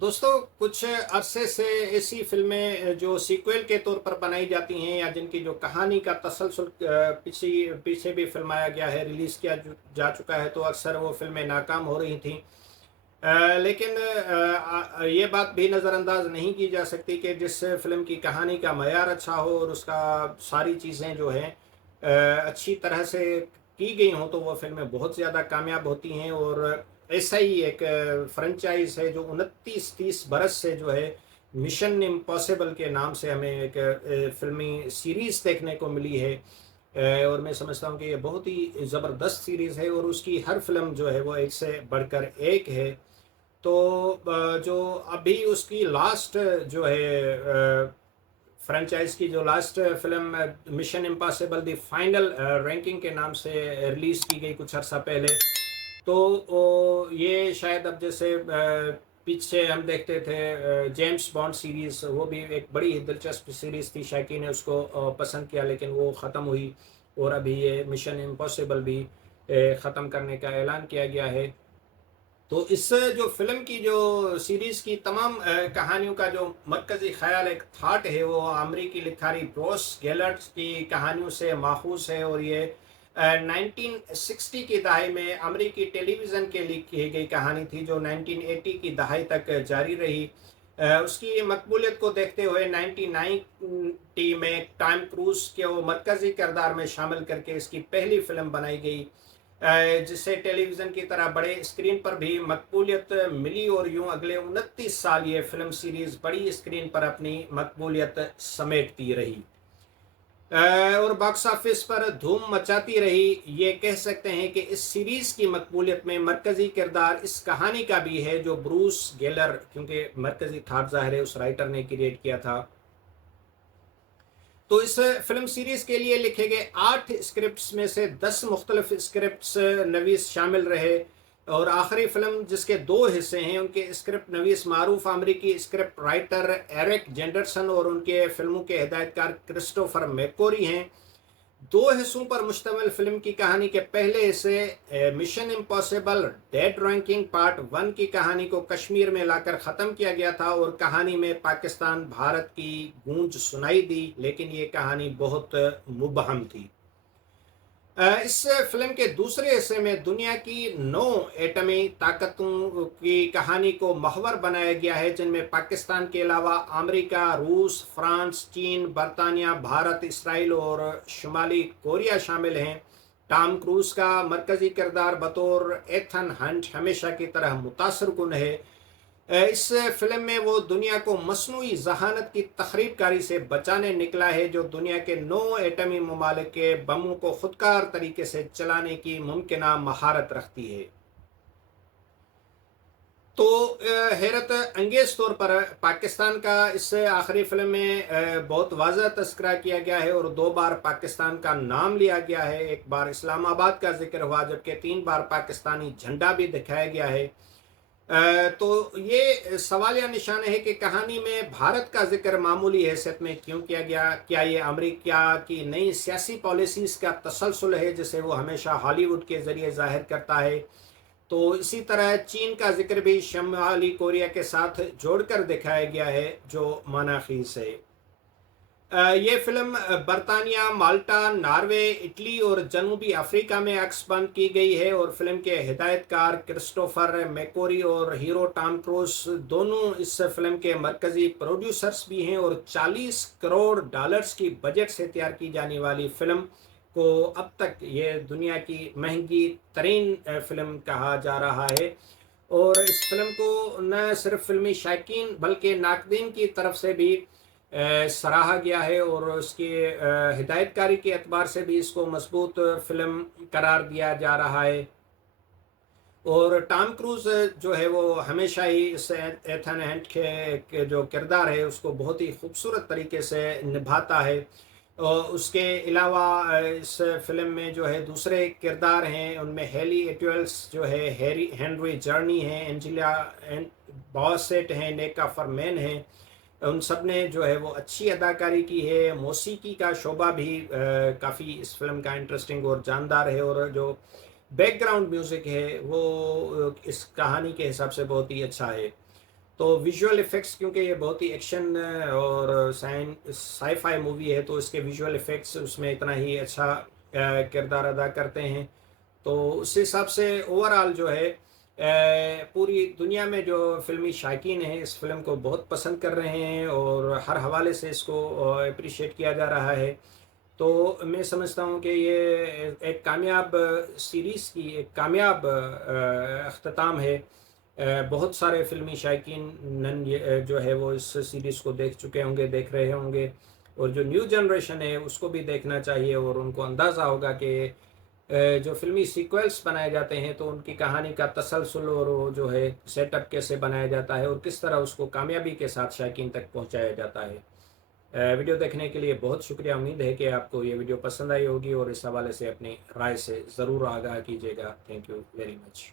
दोस्तों, कुछ अरसे से ऐसी फिल्में जो सीक्वल के तौर पर बनाई जाती हैं या जिनकी जो कहानी का तसलसल पीछे पीछे भी फिल्माया गया है, रिलीज़ किया जा चुका है, तो अक्सर वो फिल्में नाकाम हो रही थीं। लेकिन ये बात भी नज़रअंदाज नहीं की जा सकती कि जिस फिल्म की कहानी का मयार अच्छा हो और उसका सारी चीज़ें जो हैं अच्छी तरह से की गई हों, तो वो फिल्में बहुत ज़्यादा कामयाब होती हैं। और ऐसा ही एक फ्रेंचाइज है जो 29-30 बरस से जो है मिशन इम्पॉसिबल के नाम से हमें एक फिल्मी सीरीज़ देखने को मिली है। और मैं समझता हूँ कि ये बहुत ही ज़बरदस्त सीरीज़ है और उसकी हर फिल्म जो है वो एक से बढ़कर एक है। तो जो अभी उसकी लास्ट जो है फ्रेंचाइज की जो last film mission impossible the final ranking के नाम से रिलीज़ की गई कुछ अर्सा पहले। तो ये शायद अब जैसे पीछे हम देखते थे जेम्स बॉन्ड सीरीज़, वो भी एक बड़ी ही दिलचस्प सीरीज़ थी, शायकीन ने उसको पसंद किया, लेकिन वो ख़त्म हुई। और अभी ये मिशन इम्पॉसिबल भी ख़त्म करने का ऐलान किया गया है। तो इस जो फ़िल्म की जो सीरीज़ की तमाम कहानियों का जो मरकज़ी ख़याल एक थाट है, वो अमरीकी लिखारी ब्रूस गेलर्ट की कहानियों से माखूज़ है। और ये 1960 की दहाई में अमरीकी टेलीविज़न के लिए की गई कहानी थी, जो 1980 की दहाई तक जारी रही। उसकी मकबूलियत को देखते हुए 1990 में टॉम क्रूज़ के वो मरकज़ी किरदार में शामिल करके इसकी पहली फ़िल्म बनाई गई, जिससे टेलीविज़न की तरह बड़े स्क्रीन पर भी मकबूलियत मिली। और यूं अगले 29 साल ये फिल्म सीरीज़ बड़ी स्क्रीन पर अपनी मकबूलियत समेटती रही और बॉक्स ऑफिस पर धूम मचाती रही। ये कह सकते हैं कि इस सीरीज़ की मकबूलियत में मरकज़ी किरदार इस कहानी का भी है जो ब्रूस गेलर, क्योंकि मरकज़ी थाट ज़ाहिर है उस राइटर ने क्रिएट किया था। तो इस फिल्म सीरीज के लिए लिखे गए 8 स्क्रिप्ट्स में से 10 मुख्तलिफ स्क्रिप्ट्स नवीस शामिल रहे। और आखिरी फिल्म जिसके 2 हिस्से हैं, उनके स्क्रिप्ट नवीस मारूफ अमरीकी स्क्रिप्ट राइटर एरिक जेंडरसन और उनके फिल्मों के हिदायतकार क्रिस्टोफर मैकोरी हैं। 2 हिस्सों पर मुश्तमिल फिल्म की कहानी के पहले हिस्से mission impossible dead ranking part 1 की कहानी को कश्मीर में लाकर ख़त्म किया गया था और कहानी में पाकिस्तान भारत की गूंज सुनाई दी, लेकिन ये कहानी बहुत मुबहम थी। इस फिल्म के दूसरे हिस्से में दुनिया की 9 एटमी ताकतों की कहानी को महवर बनाया गया है, जिनमें पाकिस्तान के अलावा अमेरिका, रूस, फ्रांस, चीन, बरतानिया, भारत, इसराइल और शुमाली कोरिया शामिल हैं। टॉम क्रूज का मरकजी किरदार बतौर एथन हंट हमेशा की तरह मुतासरकुन है। इस फिल्म में वो दुनिया को मसनूई जहानत की तखरीबकारी से बचाने निकला है, जो दुनिया के 9 एटमी ममालिक के बमों को खुदकार तरीके से चलाने की मुमकिन महारत रखती है। तो हैरत अंगेज तौर पर पाकिस्तान का इस आखिरी फिल्म में बहुत वाज़ह तस्करा किया गया है और 2 बार पाकिस्तान का नाम लिया गया है। एक बार इस्लामाबाद का जिक्र हुआ, जबकि 3 बार पाकिस्तानी झंडा भी दिखाया गया है। तो ये सवाल या निशान है कि कहानी में भारत का जिक्र मामूली हैसियत में क्यों किया गया। क्या ये अमेरिका की नई सियासी पॉलिसीज़ का तसलसल है, जिसे वो हमेशा हॉलीवुड के ज़रिए ज़ाहिर करता है। तो इसी तरह चीन का जिक्र भी शुमाली कोरिया के साथ जोड़कर दिखाया गया है, जो मनाखीस है। ये फिल्म बरतानिया, माल्टा, नॉर्वे, इटली और जनूबी अफ्रीका में अक्सबंद की गई है और फिल्म के हिदायतकार क्रिस्टोफर मैकोरी और हीरो टॉम क्रूज दोनों इस फिल्म के मरकजी प्रोड्यूसर्स भी हैं। और 40 करोड़ डॉलर्स की बजट से तैयार की जाने वाली फिल्म को अब तक ये दुनिया की महंगी तरीन फिल्म कहा जा रहा है। और इस फिल्म को न सिर्फ फिल्मी शायकीन बल्कि नाकदीन की तरफ से भी सराहा गया है और उसकी हिदायतकारी के एतबार से भी इसको मजबूत फिल्म करार दिया जा रहा है। और टॉम क्रूज जो है वो हमेशा ही इस एथन हंट के जो किरदार है उसको बहुत ही खूबसूरत तरीके से निभाता है। और उसके अलावा इस फिल्म में जो है दूसरे किरदार हैं, उनमें हेली एटवेल्स जो है, हेनरी जर्नी हैं, एंजेला बॉसेट हैं, नेका फरमैन हैं। उन सब ने जो है वो अच्छी अदाकारी की है। मौसीकी का शोबा भी काफ़ी इस फिल्म का इंटरेस्टिंग और जानदार है और जो बैकग्राउंड म्यूज़िक है वो इस कहानी के हिसाब से बहुत ही अच्छा है। تو ویژول افیکٹس کیونکہ یہ بہت ہی ایکشن اور سائی فائی مووی ہے، تو اس کے ویژول افیکٹس اس میں اتنا ہی اچھا کردار ادا کرتے ہیں. تو اس حساب سے اوور آل جو ہے پوری دنیا میں جو فلمی شائقین ہیں اس فلم کو بہت پسند کر رہے ہیں اور ہر حوالے سے اس کو اپریشیٹ کیا جا رہا ہے. تو میں سمجھتا ہوں کہ یہ ایک کامیاب سیریز کی ایک کامیاب اختتام ہے. بہت سارے فلمی شائقین جو ہے وہ اس سیریز کو دیکھ چکے ہوں گے، دیکھ رہے ہوں گے، اور جو نیو جنریشن ہے اس کو بھی دیکھنا چاہیے اور ان کو اندازہ ہوگا کہ جو فلمی سیکویلس بنائے جاتے ہیں تو ان کی کہانی کا تسلسل اور وہ جو ہے سیٹ اپ کیسے بنایا جاتا ہے اور کس طرح اس کو کامیابی کے ساتھ شائقین تک پہنچایا جاتا ہے. ویڈیو دیکھنے کے لیے بہت شکریہ. امید ہے کہ آپ کو یہ ویڈیو پسند آئی ہوگی اور اس حوالے سے اپنی رائے سے ضرور آگاہ کیجیے گا. Thank you very much.